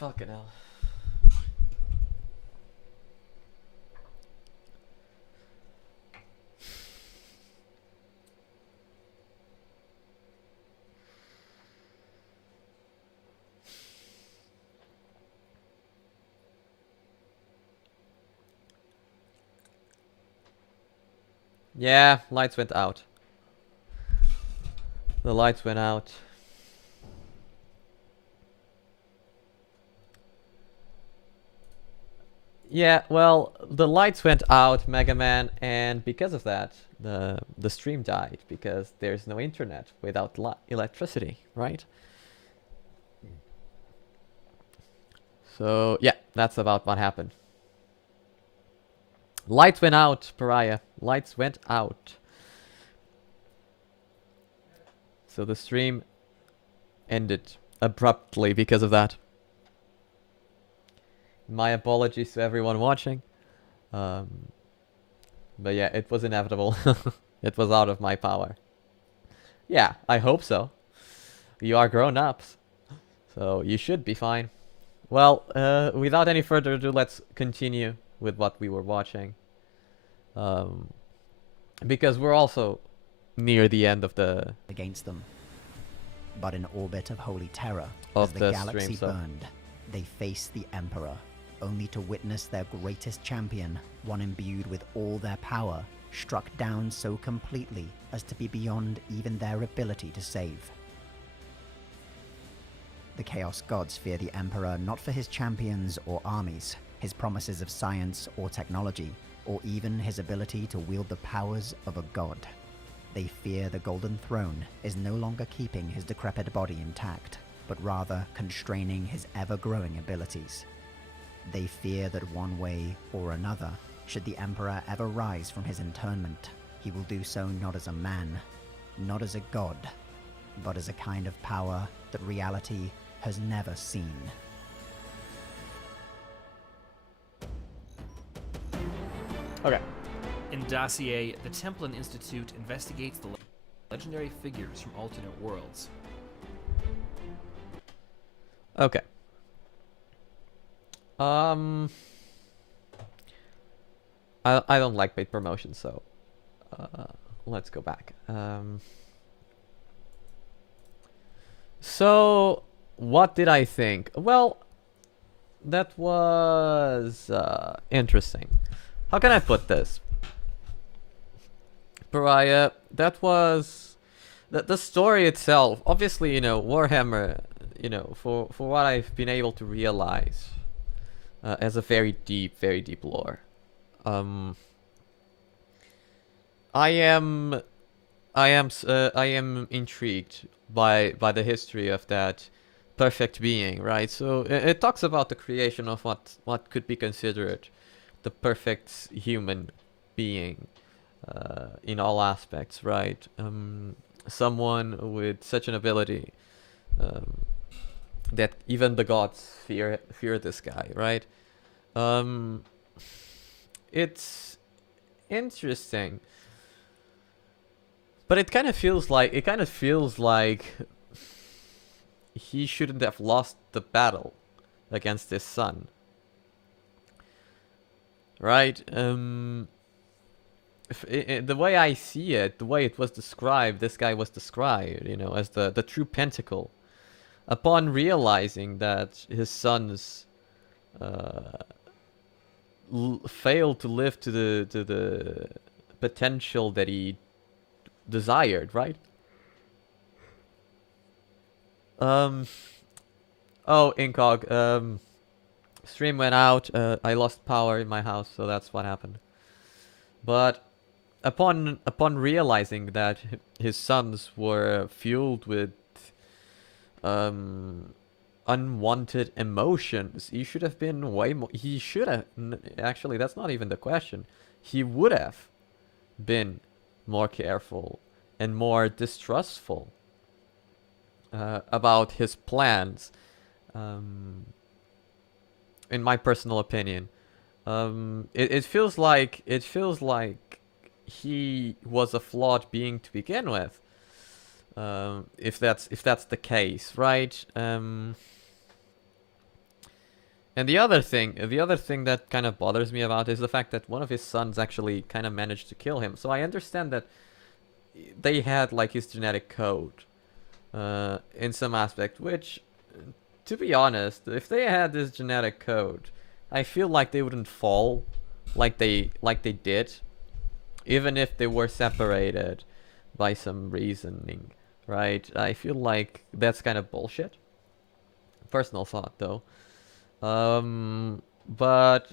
fucking hell. Yeah, lights went out. The lights went out. Yeah, well, the lights went out, Mega Man, and because of that, the stream died because there's no internet without electricity, right? So yeah, that's about what happened. Lights went out, Pariah. Lights went out. So the stream ended abruptly because of that. My apologies to everyone watching. But yeah, it was inevitable. It was out of my power. Yeah, I hope so. You are grown-ups, so you should be fine. Well, without any further ado, let's continue with what we were watching. Because we're also near the end of the... against them. But in orbit of holy terror, of as the the galaxy stream, so. burned, they faced the Emperor, only to witness their greatest champion, one imbued with all their power, struck down so completely as to be beyond even their ability to save. The Chaos Gods fear the Emperor not for his champions or armies, his promises of science or technology, or even his ability to wield the powers of a god. They fear the Golden Throne is no longer keeping his decrepit body intact, but rather constraining his ever-growing abilities. They fear that one way or another, should the Emperor ever rise from his internment, he will do so not as a man, not as a god, but as a kind of power that reality has never seen. Okay. In Dossier, the Templin Institute investigates the legendary figures from alternate worlds. Okay. I don't like paid promotion, so let's go back. So what did I think? Well, that was interesting. How can I put this? Pariah, that was the story itself. Obviously, you know, Warhammer, you know, for what I've been able to realize, as a very deep lore. I am intrigued by the history of that perfect being, right? So it talks about the creation of what could be considered the perfect human being, in all aspects, right? Someone with such an ability, that even the gods fear this guy, right? It's interesting, but it kind of feels like he shouldn't have lost the battle against his son, right? The way I see it, the way it was described, this guy was described, you know, as the true pentacle. Upon realizing that his sons failed to live to the potential that he desired, right? Oh, Incog. Stream went out. I lost power in my house, so that's what happened. But upon realizing that his sons were fueled with unwanted emotions, he should have been way more. He should have. Actually, that's not even the question. He would have been more careful and more distrustful about his plans. In my personal opinion, it feels like he was a flawed being to begin with. If that's the case, right? And the other thing that kind of bothers me about is the fact that one of his sons actually kind of managed to kill him. So I understand that they had like his genetic code in some aspect, which, to be honest, if they had this genetic code, I feel like they wouldn't fall like they did, even if they were separated by some reasoning, right? I feel like that's kind of bullshit. Personal thought, though. But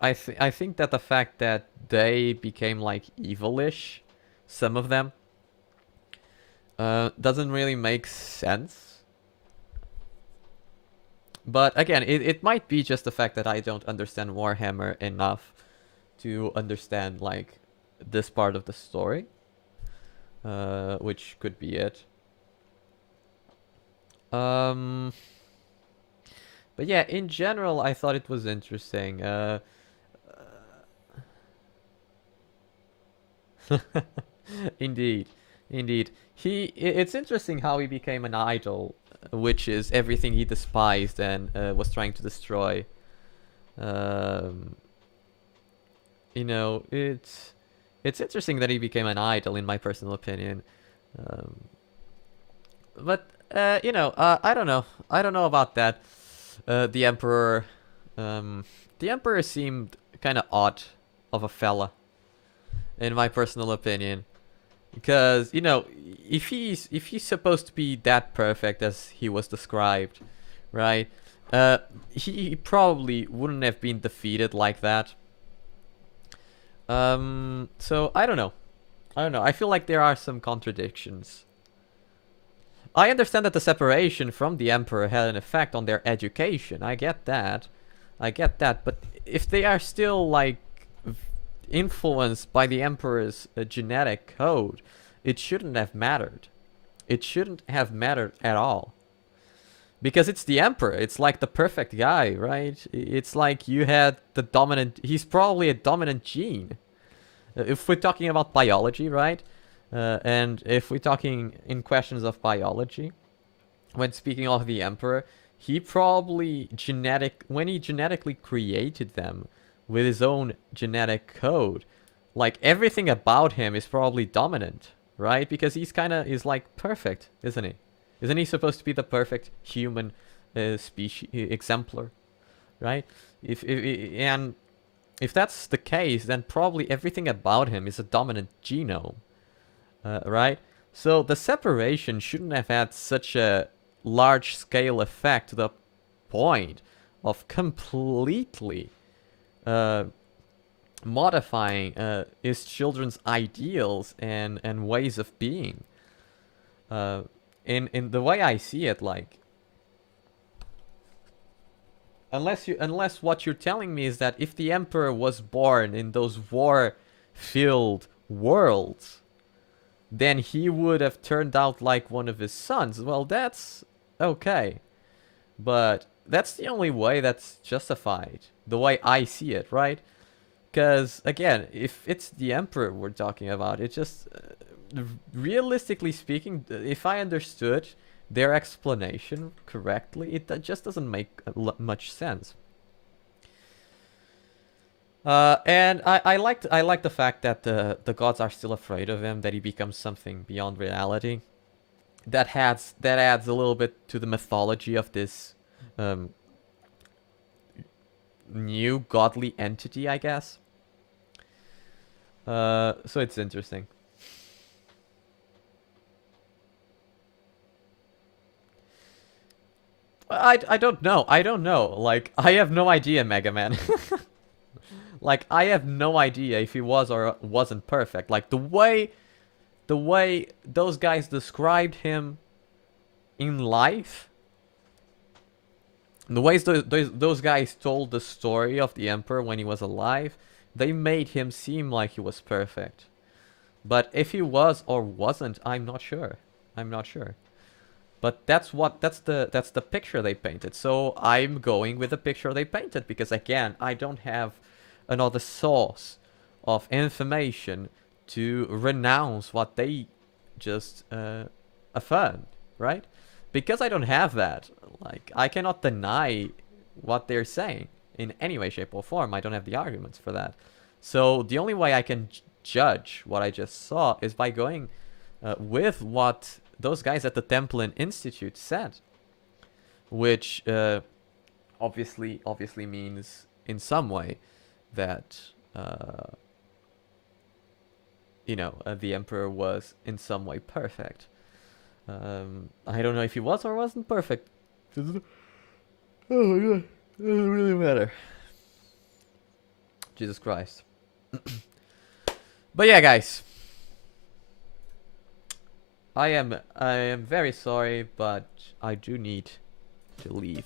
I think that the fact that they became like evilish, some of them, doesn't really make sense. But again, it might be just the fact that I don't understand Warhammer enough to understand like this part of the story, which could be it. But yeah, in general, I thought it was interesting. Indeed, indeed. It's interesting how he became an idol, which is everything he despised and was trying to destroy. You know, it's interesting that he became an idol, in my personal opinion. But you know, I don't know. I don't know about that. The Emperor seemed kind of odd of a fella, in my personal opinion, because you know, if he's supposed to be that perfect as he was described, right? He probably wouldn't have been defeated like that. So I don't know. I feel like there are some contradictions. I understand that the separation from the Emperor had an effect on their education. I get that. But if they are still, like, influenced by the Emperor's genetic code, it shouldn't have mattered. It shouldn't have mattered at all. Because it's the Emperor. It's like the perfect guy, right? It's like you had the dominant... He's probably a dominant gene. If we're talking about biology, right? And if we're talking in questions of biology, when speaking of the Emperor, he probably when he genetically created them with his own genetic code, like everything about him is probably dominant, right? Because he's like perfect, isn't he? Isn't he supposed to be the perfect human species exemplar, right? And if that's the case, then probably everything about him is a dominant genome. Right? So the separation shouldn't have had such a large-scale effect to the point of completely modifying his children's ideals and ways of being. In the way I see it, like, unless what you're telling me is that if the Emperor was born in those war-filled worlds, then he would have turned out like one of his sons. Well, that's okay. But that's the only way that's justified. The way I see it, right? Because, again, if it's the Emperor we're talking about, it just... realistically speaking, if I understood their explanation correctly, it just doesn't make much sense. And I like the fact that the gods are still afraid of him, that he becomes something beyond reality. That adds a little bit to the mythology of this new godly entity, I guess. So it's interesting. I don't know. Like, I have no idea, Mega Man. Like, I have no idea if he was or wasn't perfect. Like, the way those guys described him in life, the ways those guys told the story of the Emperor when he was alive, they made him seem like he was perfect. But if he was or wasn't, I'm not sure. But that's the picture they painted. So I'm going with the picture they painted because, again, I don't have another source of information to renounce what they just affirmed, right? Because I don't have that, like, I cannot deny what they're saying in any way, shape, or form. I don't have the arguments for that. So the only way I can judge what I just saw is by going with what those guys at the Templin Institute said, which obviously means in some way that the Emperor was in some way perfect. I don't know if he was or wasn't perfect. Oh my god, it doesn't really matter. Jesus Christ. But yeah, guys, I am very sorry, but I do need to leave.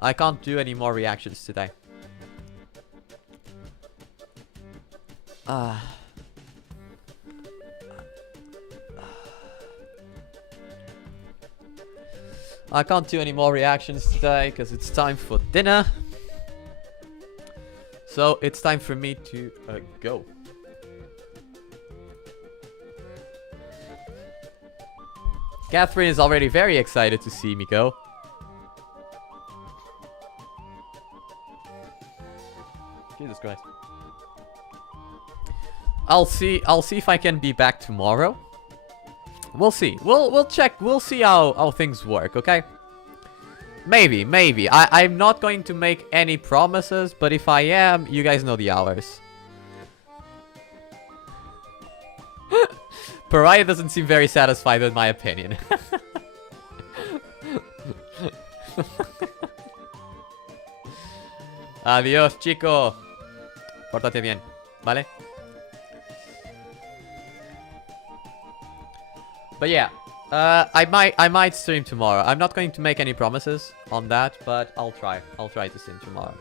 I can't do any more reactions today. I can't do any more reactions today because it's time for dinner. So it's time for me to go. Catherine is already very excited to see me go. Jesus Christ. I'll see if I can be back tomorrow. We'll see. We'll check. We'll see how things work, okay? Maybe. I'm not going to make any promises, but if I am, you guys know the hours. Pariah doesn't seem very satisfied with my opinion. Adiós, chico. Pórtate bien, ¿vale? But yeah, I might stream tomorrow. I'm not going to make any promises on that, but I'll try. I'll try to stream tomorrow.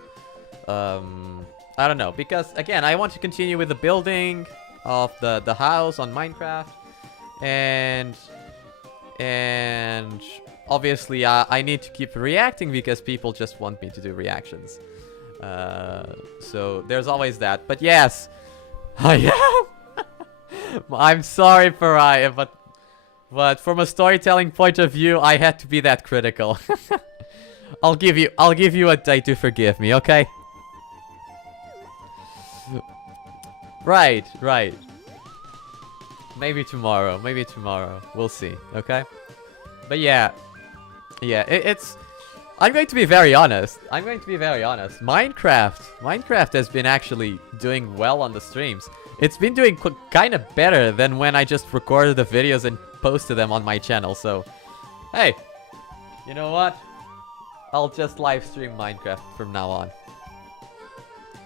I don't know, because again, I want to continue with the building of the house on Minecraft, and obviously I need to keep reacting because people just want me to do reactions. So there's always that. But yes, I am. I'm sorry, Pariah, but from a storytelling point of view, I had to be that critical. I'll give you a day to forgive me, okay? Right. Maybe tomorrow. We'll see, okay? But yeah, it's... I'm going to be very honest. Minecraft has been actually doing well on the streams. It's been doing kind of better than when I just recorded the videos and posted them on my channel. So, hey, you know what? I'll just live stream Minecraft from now on.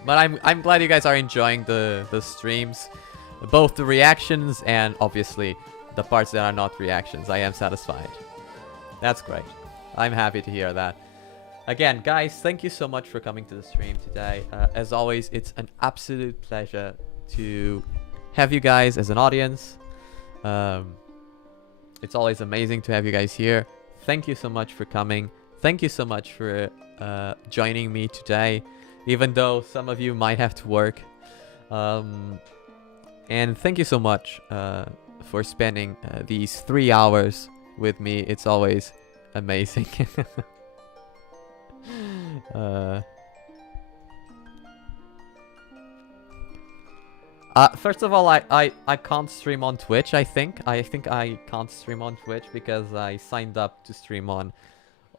But I'm glad you guys are enjoying the streams, both the reactions and obviously the parts that are not reactions. I am satisfied. That's great. I'm happy to hear that. Again, guys, thank you so much for coming to the stream today. As always, it's an absolute pleasure to have you guys as an audience. It's always amazing to have you guys here. Thank you so much for coming. Thank you so much for joining me today, even though some of you might have to work. And thank you so much for spending these 3 hours with me. It's always amazing. First of all, I can't stream on Twitch. I think I can't stream on Twitch because I signed up to stream on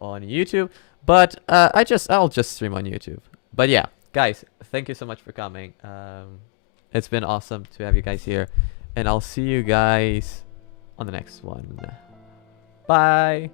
YouTube. But I'll just stream on YouTube. But yeah, guys, thank you so much for coming. It's been awesome to have you guys here, and I'll see you guys on the next one. Bye.